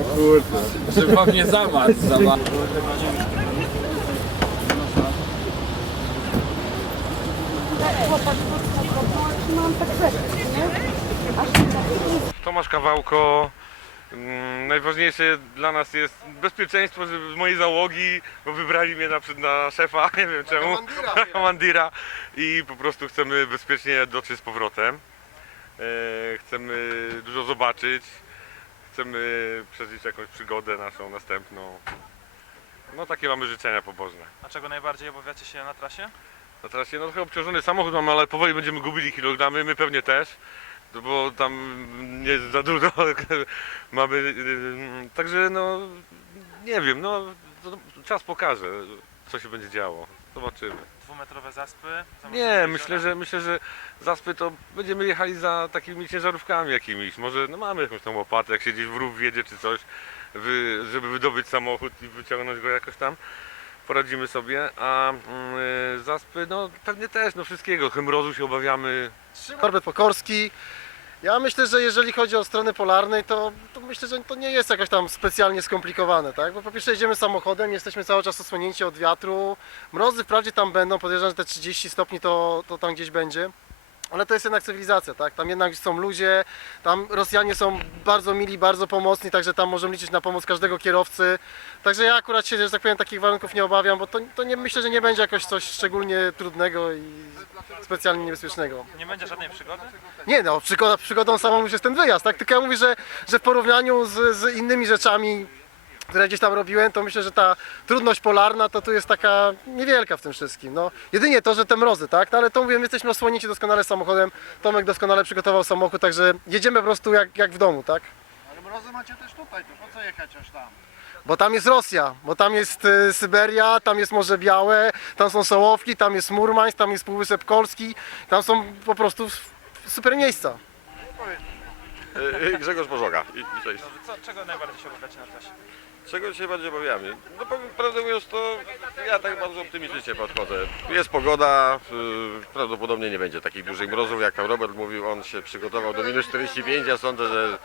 O kurde, żeby wam nie zamarł za ma- Tomasz Kawałko. Mm, Najważniejsze dla nas jest bezpieczeństwo z mojej załogi, bo wybrali mnie na, na szefa, nie wiem czemu, na komandira i po prostu chcemy bezpiecznie dotrzeć z powrotem. E, chcemy dużo zobaczyć, chcemy przeżyć jakąś przygodę naszą następną. No takie mamy życzenia pobożne. A czego najbardziej obawiacie się na trasie? Na trasie no trochę obciążony samochód mamy, ale powoli będziemy gubili kilogramy, my pewnie też. no Bo tam nie za dużo mamy. yy, Także no nie wiem, no czas pokaże, co się będzie działo. Zobaczymy. Dwumetrowe zaspy? Nie, myślę, że myślę, że zaspy to będziemy jechali za takimi ciężarówkami jakimiś. Może no mamy jakąś tam łopatę, jak się gdzieś w rów wjedzie czy coś, wy, żeby wydobyć samochód i wyciągnąć go jakoś tam. Poradzimy sobie, a mm, zaspy, no pewnie też, no wszystkiego. Mrozu się obawiamy, Norbert Pokorski. Ja myślę, że jeżeli chodzi o stronę polarnej, to, to myślę, że to nie jest jakoś tam specjalnie skomplikowane, tak? Bo po pierwsze jedziemy samochodem, jesteśmy cały czas osłonięci od wiatru. Mrozy wprawdzie tam będą, podejrzewam, że te 30 stopni to, to tam gdzieś będzie. Ale to jest jednak cywilizacja, tak? Tam jednak są ludzie, tam Rosjanie są bardzo mili, bardzo pomocni, także tam możemy liczyć na pomoc każdego kierowcy. Także ja akurat się, że tak powiem, takich warunków nie obawiam, bo to, to nie, myślę, że nie będzie jakoś coś szczególnie trudnego i specjalnie niebezpiecznego. Nie będzie żadnej przygody? Nie no, przygoda, przygodą samą już jest ten wyjazd, tak? Tylko ja mówię, że, że w porównaniu z, z innymi rzeczami, które gdzieś tam robiłem, to myślę, że ta trudność polarna to tu jest taka niewielka w tym wszystkim. No, jedynie to, że te mrozy, tak? No, ale to mówię, my jesteśmy osłonięci doskonale samochodem. Tomek doskonale przygotował samochód, także jedziemy po prostu jak, jak w domu, tak? Ale mrozy macie też tutaj, to po co jechać aż tam? Bo tam jest Rosja, bo tam jest y, Syberia, tam jest Morze Białe, tam są Sołowki, tam jest Murmańsk, tam jest Półwysep Kolski, tam są po prostu s- super miejsca. E, Grzegorz Bożoga. I, i cześć. Dobrze, co, czego najbardziej się obawiacie na trasie? Czego się bardziej obawiamy? No powiem prawdę mówiąc, to ja tak bardzo optymistycznie podchodzę. Jest pogoda, yy, prawdopodobnie nie będzie takich dużych mrozów, jak tam Robert mówił, on się przygotował do minus 45, ja sądzę, że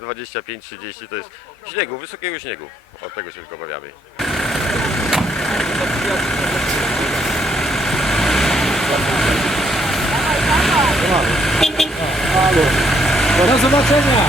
25-30 to jest śniegu, wysokiego śniegu. Od tego się tylko obawiamy. Do zobaczenia!